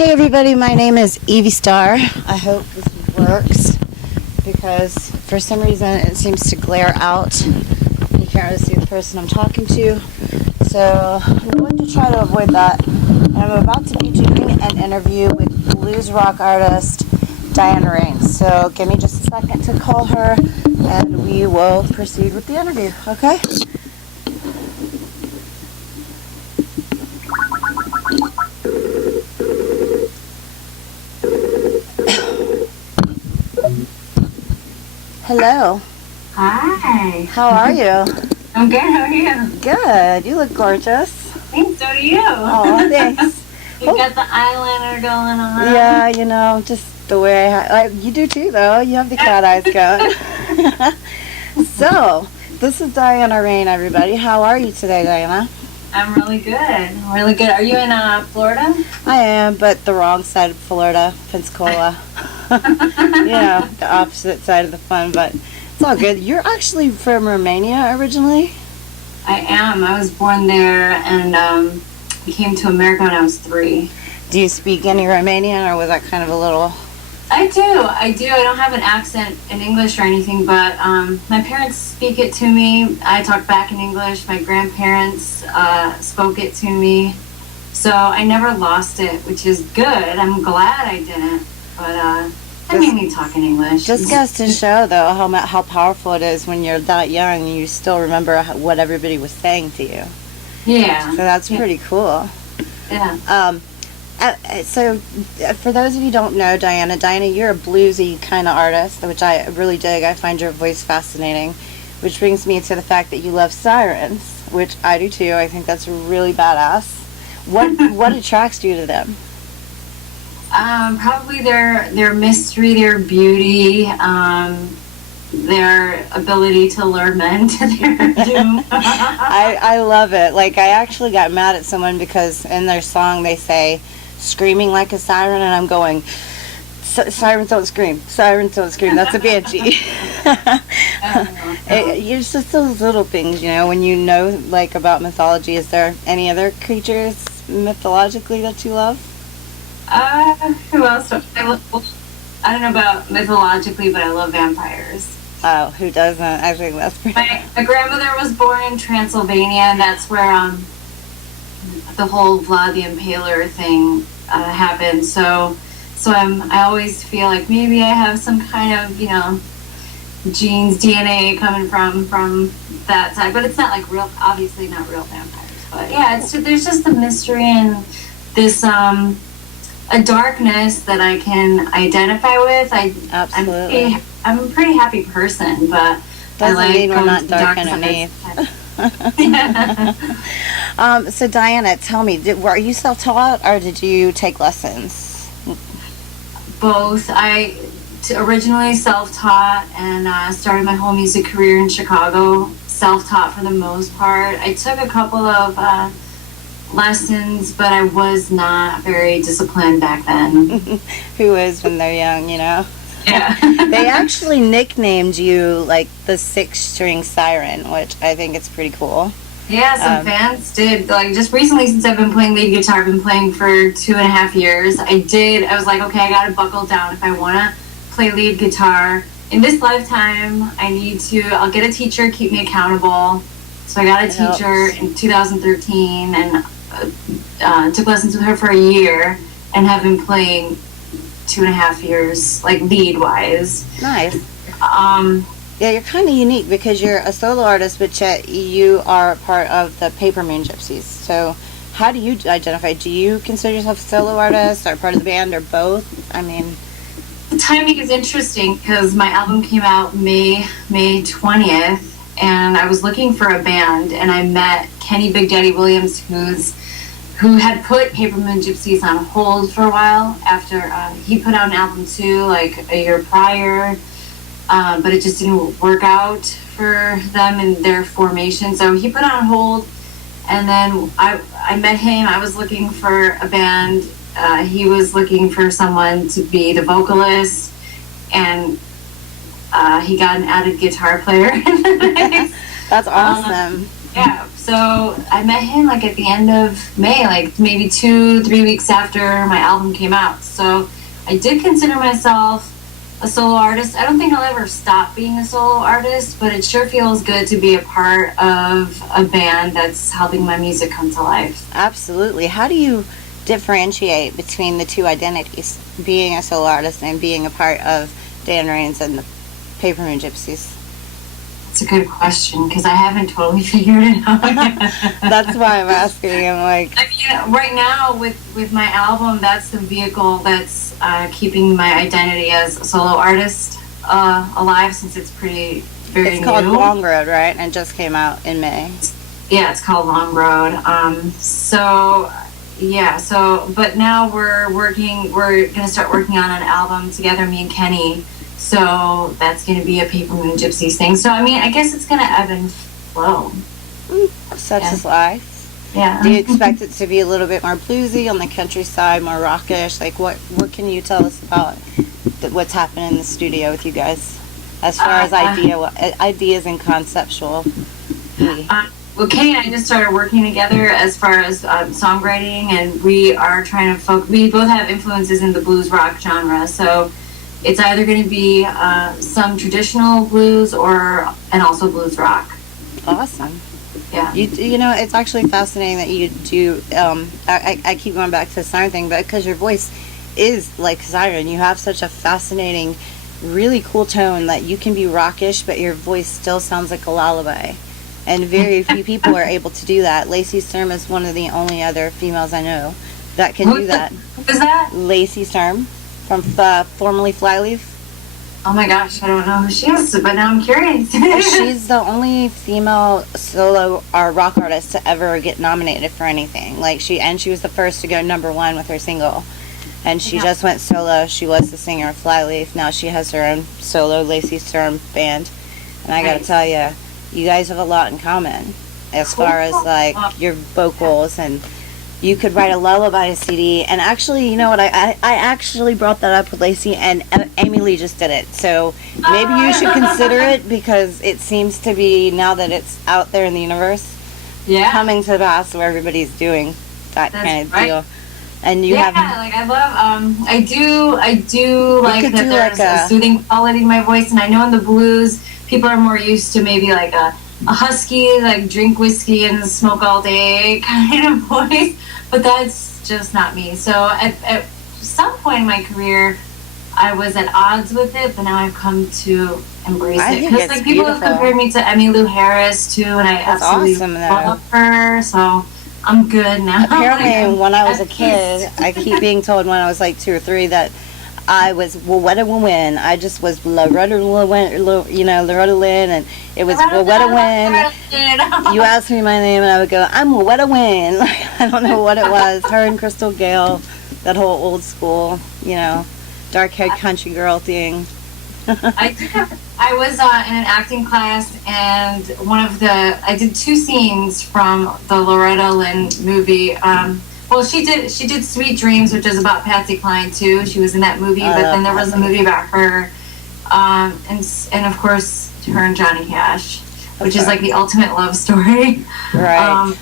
Hey everybody, my name is Evie Star. I hope this works because for some reason it seems to glare out. You can't really see the person I'm talking to. So I'm going to try to avoid that. And I'm about to be doing an interview with blues rock artist Diana Rein. So give me just a second to call her and we will proceed with the interview, okay? Hello. Hi. How are you? I'm good. How are you? Good. You look gorgeous. Thanks. So do you. Oh, thanks. You've got the eyeliner going on. Yeah, you know, just the way you do too, though. You have the cat eyes going. So, this is Diana Rein, everybody. How are you today, Diana? I'm really good. Really good. Are you in Florida? I am, but the wrong side of Florida, Pensacola. Yeah, the opposite side of the fun, but it's all good. You're actually from Romania originally? I am. I was born there and we came to America when I was 3. Do you speak any Romanian, or was that kind of a little... I do. I don't have an accent in English or anything, but my parents speak it to me. I talk back in English. My grandparents spoke it to me. So I never lost it, which is good. I'm glad I didn't. But I mainly talk in English. Just goes to show, though, how powerful it is when you're that young and you still remember what everybody was saying to you. Yeah. So that's pretty cool. Yeah. So for those of you who don't know Diana, you're a bluesy kind of artist, which I really dig. I find your voice fascinating, which brings me to the fact that you love Sirens, which I do too. I think that's really badass. What attracts you to them? Probably their mystery, their beauty, their ability to lure men to their doom. I love it. Like, I actually got mad at someone because in their song they say, "Screaming like a siren," and I'm going, "Sirens don't scream. Sirens don't scream. That's a banshee." It's just those little things, you know, when you know, like, about mythology. Is there any other creatures mythologically that you love? Who else? I don't know about mythologically, but I love vampires. Oh, who doesn't? I think that's pretty... My grandmother was born in Transylvania, and that's where the whole Vlad the Impaler thing happened. So I always feel like maybe I have some kind of, genes, DNA coming from that side. But it's not like real, obviously not real vampires. But yeah, there's just the mystery and this... a darkness that I can identify with. Absolutely. I'm a pretty happy person, but doesn't I like mean we're not dark side. underneath. So Diana, tell me, were you self-taught or did you take lessons? Both. I originally self-taught and started my whole music career in Chicago. Self-taught for the most part. I took a couple of lessons, but I was not very disciplined back then. Who is when they're young, you know? Yeah. They actually nicknamed you like the 6-string Siren, which I think is pretty cool. Yeah, some fans did. Like, just recently, since I've been playing lead guitar, I've been playing for 2.5 years. I was like, okay, I gotta buckle down. If I wanna play lead guitar in this lifetime, I'll get a teacher, keep me accountable. So I got a teacher in 2013 and took lessons with her for a year and have been playing 2.5 years, like lead-wise. Nice. Yeah, you're kind of unique because you're a solo artist, but yet you are part of the Papermoon Gypsys. So how do you identify? Do you consider yourself a solo artist or part of the band or both? I mean... The timing is interesting because my album came out May 20th, and I was looking for a band, and I met Kenny Big Daddy Williams, who had put Papermoon Gypsys on hold for a while after he put out an album too, like a year prior, but it just didn't work out for them and their formation. So he put it on hold, and then I met him. I was looking for a band. He was looking for someone to be the vocalist, and he got an added guitar player. That's awesome. Yeah, So I met him like at the end of May, like maybe 2-3 weeks after my album came out. So I did consider myself a solo artist. I don't think I'll ever stop being a solo artist, but it sure feels good to be a part of a band that's helping my music come to life. Absolutely. How do you differentiate between the two identities, being a solo artist and being a part of Dan Reins and the Papermoon Gypsys? That's a good question, because I haven't totally figured it out yet. That's why I'm asking. I'm like, I mean, right now with my album, that's the vehicle that's keeping my identity as a solo artist alive, since it's very new. It's called Long Road, right? And it just came out in May. Yeah, it's called Long Road. But now we're gonna start working on an album together, me and Kenny. So that's gonna be a Papermoon Gypsies thing. So I mean, I guess it's gonna ebb and flow. Such is life. Yeah. Do you expect it to be a little bit more bluesy on the countryside, more rockish? Like, what can you tell us about what's happening in the studio with you guys, as far as ideas and conceptual? Well, Kenny and I just started working together as far as songwriting, and we are trying to we both have influences in the blues rock genre, so it's either going to be some traditional blues and also blues rock. Awesome. Yeah. You know, it's actually fascinating that you do, I keep going back to the Siren thing, but because your voice is like Siren, you have such a fascinating, really cool tone that you can be rockish, but your voice still sounds like a lullaby. And very few people are able to do that. Lacey Sturm is one of the only other females I know that can do that. Who is that? Lacey Sturm from formerly Flyleaf. Oh my gosh, I don't know who she is, but now I'm curious. She's the only female solo or rock artist to ever get nominated for anything. Like she was the first to go #1 with her single. And she just went solo. She was the singer of Flyleaf. Now she has her own solo Lacey Sturm band. And I gotta tell you, you guys have a lot in common as far as like your vocals, and you could write a Lullaby CD. And actually, you know what, I actually brought that up with Lacey, and Amy Lee just did it. So maybe you should consider it, because it seems to be, now that it's out there in the universe, coming to pass where everybody's doing that kind of deal. And you have, like I love, I do like that there's like a soothing quality in my voice, and I know in the blues people are more used to maybe like a husky, like drink whiskey and smoke all day kind of voice, but that's just not me. So at some point in my career, I was at odds with it, but now I've come to embrace it. Because like people have compared me to Emmylou Harris too, and I absolutely love her. So I'm good now. Apparently, when I was a kid, I keep being told when I was like 2 or 3 that I was Loretta Lynn. I just was Loretta Lynn, you know, Loretta Lynn, and it was Loretta Lynn. You asked me my name, and I would go, I'm Loretta Lynn. I don't know what it was. Her and Crystal Gayle, that whole old school, you know, dark-haired country girl thing. I was in an acting class, and I did 2 scenes from the Loretta Lynn movie. Well, she did Sweet Dreams, which is about Patsy Cline too. She was in that movie, but then there was a movie about her, and of course her and Johnny Cash, which is like the ultimate love story. Right.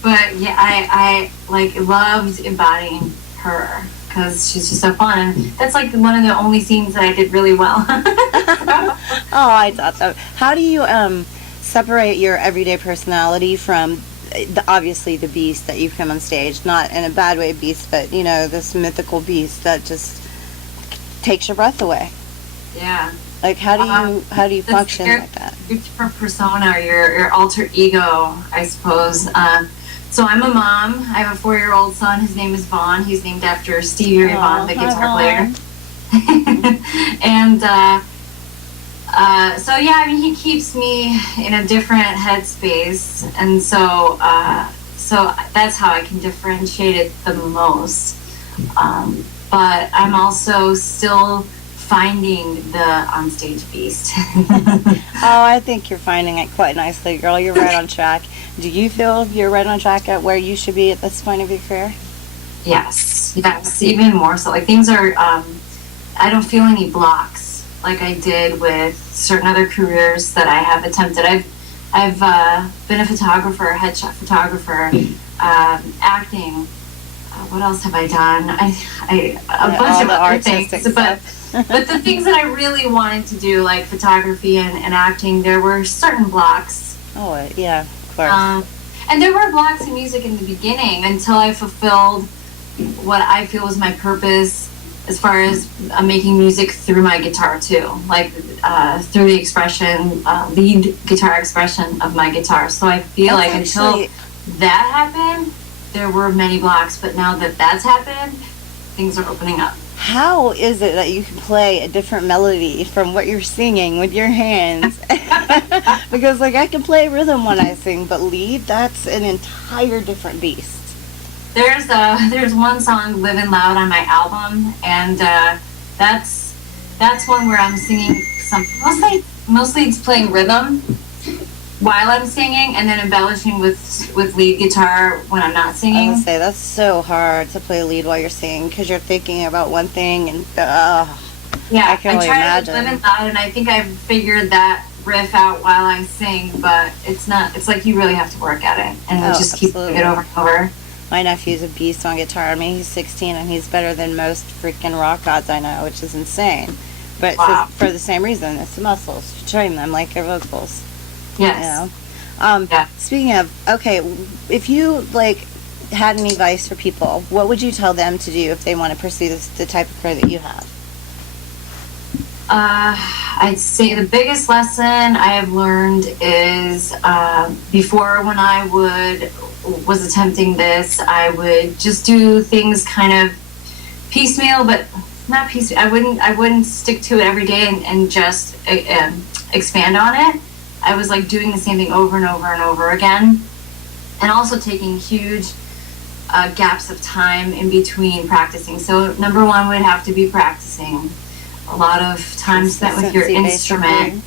But yeah, I like loved embodying her, because she's just so fun, and that's like one of the only scenes that I did really well. Oh, I thought so. How do you separate your everyday personality from obviously the beast that you've come on stage? Not in a bad way beast, but you know, this mythical beast that just takes your breath away. Yeah. Like how do you function like that? Your persona, your alter ego, I suppose. So I'm a mom. I have a 4-year-old son. His name is Vaughn. He's named after Stevie Ray Vaughan, the guitar player. And so yeah, I mean, he keeps me in a different headspace, and so that's how I can differentiate it the most. But I'm also still finding the onstage beast. Oh, I think you're finding it quite nicely, girl. You're right on track. Do you feel you're right on track at where you should be at this point of your career? Yes, even more so. Like things are, I don't feel any blocks like I did with certain other careers that I have attempted. I've been a photographer, a headshot photographer, acting. What else have I done? A bunch of other things, but the things that I really wanted to do, like photography and acting, there were certain blocks. Oh, yeah, of course. And there were blocks in music in the beginning until I fulfilled what I feel was my purpose as far as making music through my guitar too, like through the expression, lead guitar expression of my guitar. So I feel like until that happened, there were many blocks, but now that that's happened, things are opening up. How is it that you can play a different melody from what you're singing with your hands? Because like I can play rhythm when I sing, but lead, that's an entire different beast. There's one song, "Living Loud," on my album, and that's one where I'm singing mostly it's playing rhythm while I'm singing, and then embellishing with lead guitar when I'm not singing. I would say that's so hard to play lead while you're singing because you're thinking about one thing and yeah, I can only imagine. Living Loud, and I think I've figured that riff out while I sing, but it's not. It's like you really have to work at it and just keep doing it over and over. My nephew's a beast on guitar. I mean, he's 16 and he's better than most freaking rock gods I know, which is insane. But for the same reason, it's the muscles. You train them like your vocals. Yes. You know? Speaking of, okay, if you like had any advice for people, what would you tell them to do if they want to pursue the type of career that you have? I'd say the biggest lesson I have learned is before, when I was attempting this, I would just do things kind of piecemeal, but not piecemeal. I wouldn't stick to it every day and just expand on it. I was like doing the same thing over and over and over again, and also taking huge gaps of time in between practicing. So number one would have to be practicing. A lot of time spent with your instrument,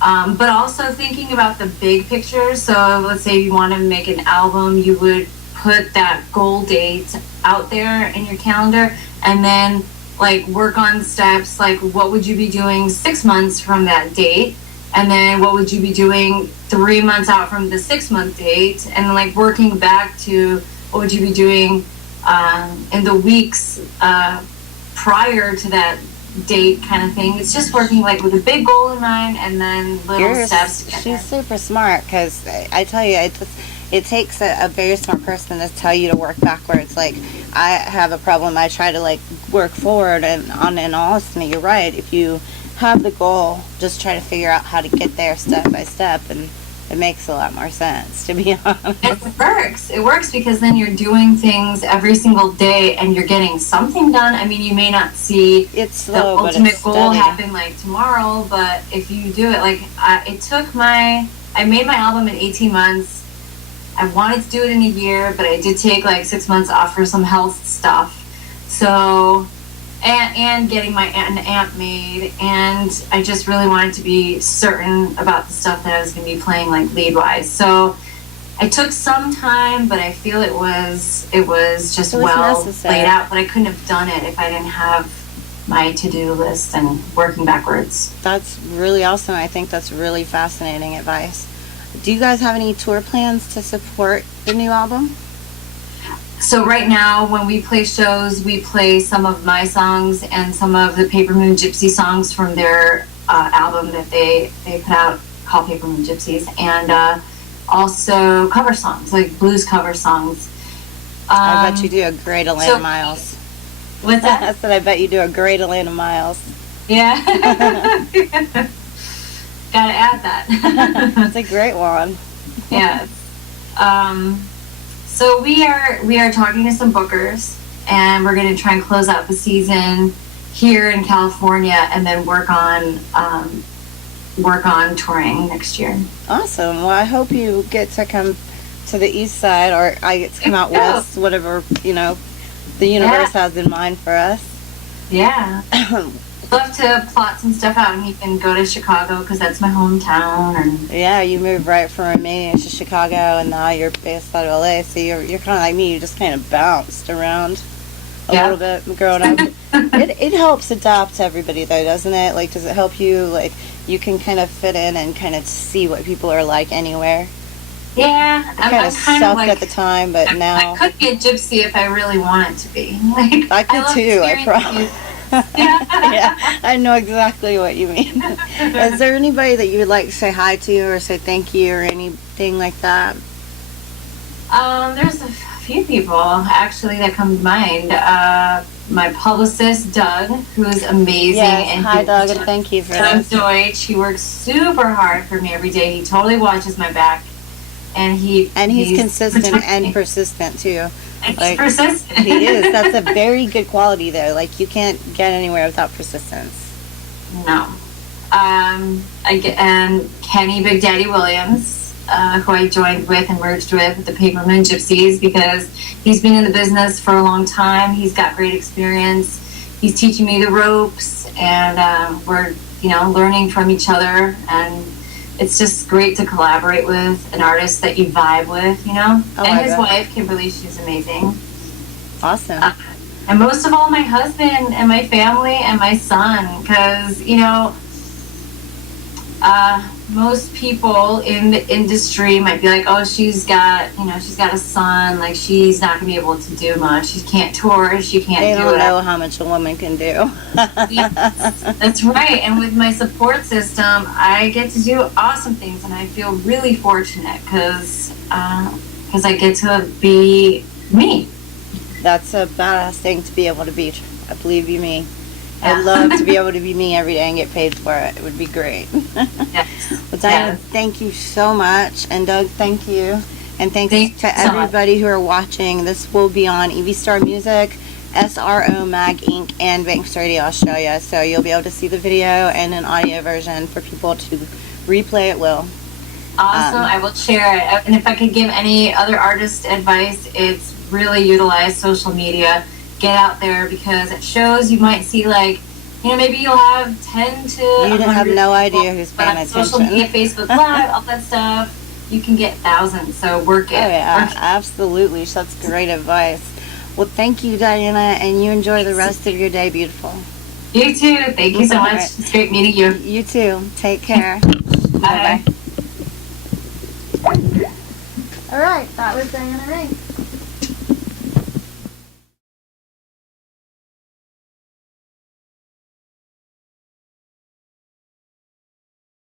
but also thinking about the big picture. So let's say you want to make an album, you would put that goal date out there in your calendar, and then like work on steps, like what would you be doing 6 months from that date, and then what would you be doing 3 months out from the 6 month date, and then like working back to what would you be doing in the weeks prior to that date, kind of thing. It's just working like with a big goal in mind and then little steps together. She's super smart, because I tell you, it takes a very smart person to tell you to work backwards. Like, I have a problem. I try to like work forward, and in all honesty, you're right. If you have the goal, just try to figure out how to get there step by step, and it makes a lot more sense, to be honest. It works because then you're doing things every single day and you're getting something done. I mean, you may not see the ultimate goal happen like tomorrow, but if you do it, like I made my album in 18 months. I wanted to do it in a year, but I did take like 6 months off for some health stuff. So, and getting my amp made, and I just really wanted to be certain about the stuff that I was going to be playing, like lead wise. So I took some time, but I feel it was just well laid out. But I couldn't have done it if I didn't have my to-do list and working backwards. That's really awesome. I think that's really fascinating advice. Do you guys have any tour plans to support the new album? So right now, when we play shows, we play some of my songs and some of the Papermoon Gypsy songs from their album that they put out called Papermoon Gypsys, and also cover songs, like blues cover songs. I bet you do a great Atlanta Miles. What's that? I said I bet you do a great Atlanta Miles. Yeah. Gotta add that. That's a great one. Yeah. So we are talking to some bookers, and we're going to try and close out the season here in California, and then work on touring next year. Awesome. Well, I hope you get to come to the east side, or I get to come out west, whatever the universe has in mind for us. Yeah. Love to plot some stuff out and even go to Chicago, because that's my hometown. And yeah, you moved right from Romania to Chicago, and now you're based out of LA. So you're kind of like me. You just kind of bounced around a little bit growing up. It helps adapt to everybody, though, doesn't it? Like, does it help you? Like, you can kind of fit in and kind of see what people are like anywhere. Yeah, I kind of sucked like, at the time, but now I could be a gypsy if I really wanted to be. Like, I could love too. I experiencing- promise. Yeah, I know exactly what you mean. Is there anybody that you would like to say hi to or say thank you or anything like that? There's a few people actually that come to mind. My publicist Doug, who is amazing, Yes, and hi he- Doug, and thank you for Doug this. Deutsch. He works super hard for me every day. He totally watches my back, and he's consistent and protecting- persistent ttoo. and like, he's persistent. He is. That's a very good quality though. Like you can't get anywhere without persistence. No. And Kenny Big Daddy Williams, who I joined with and merged with the Papermoon Gypsys, because he's been in the business for a long time. He's got great experience. He's teaching me the ropes, and we're, learning from each other. And it's just great to collaborate with an artist that you vibe with, Oh, and I his bet. wife, Kimberly, she's amazing. Awesome. And most of all, my husband and my family and my son, because, most people in the industry might be like, oh, she's got a son, like she's not gonna be able to do much. She can't tour, she can't They do don't it. know how much a woman can do. That's right. And with my support system, I get to do awesome things, and I feel really fortunate because I get to be me. That's a badass thing to be able to be. I believe you me. Yeah. I'd love to be able to be me every day and get paid for it. It would be great. Yes. Well, Diana, Yes. thank you so much. And Doug, thank you. And thanks Thanks to so much. everybody who are watching. This will be on EvieStarMusic, SRO Mag Inc., and Banks Radio Australia. So you'll be able to see the video and an audio version for people to replay at will. Awesome. I will share it. And if I could give any other artist advice, it's really utilize social media. Get out there, because at shows you might see maybe you'll have 10 to You have 100 no people, idea who's but paying on social attention. media, Facebook Live, all that stuff, you can get thousands. So work it. Oh yeah, Work it. absolutely. So that's great advice. Well, thank you, Diana, and you enjoy the rest of your day, beautiful. You too. Thank you so All much. right. It's great meeting you. You too. Take care. Bye. Bye-bye. All right, that was Diana Rein.